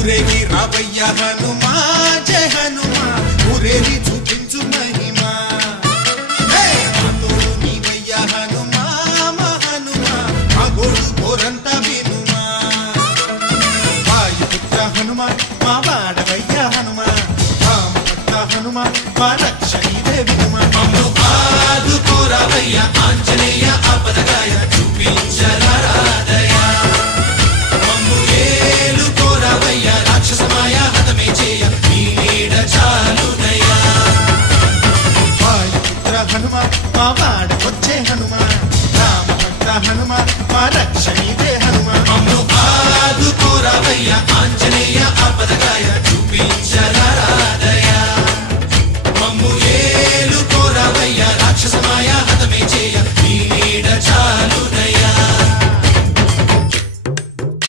ఊరేగి రావయ్య హనుమా జయ హనుమా ఊరేగి చూపించు మహిమా తోడు నీవయ్య హనుమా మా హనుమా మా గోడు కోరంత వినుమా వాయుపుత్ర హనుమా మా వాడవయ్య హనుమా రామభక్త హనుమా మా రక్షణీవే వినుమా మమ్ము ఆదుకోరావయ్య ఆంజనేయ ఆపదగాయ చూపించరాదయ మమ్ము ఏలుకోరావయ్య రాక్షసమాయ హతమే చేయ నీ నీడ చాలునయ్యా వాయుపుత్ర హనుమా మా వాడకొచ్చే హనుమా రామభక్త హనుమా మా రక్షణీ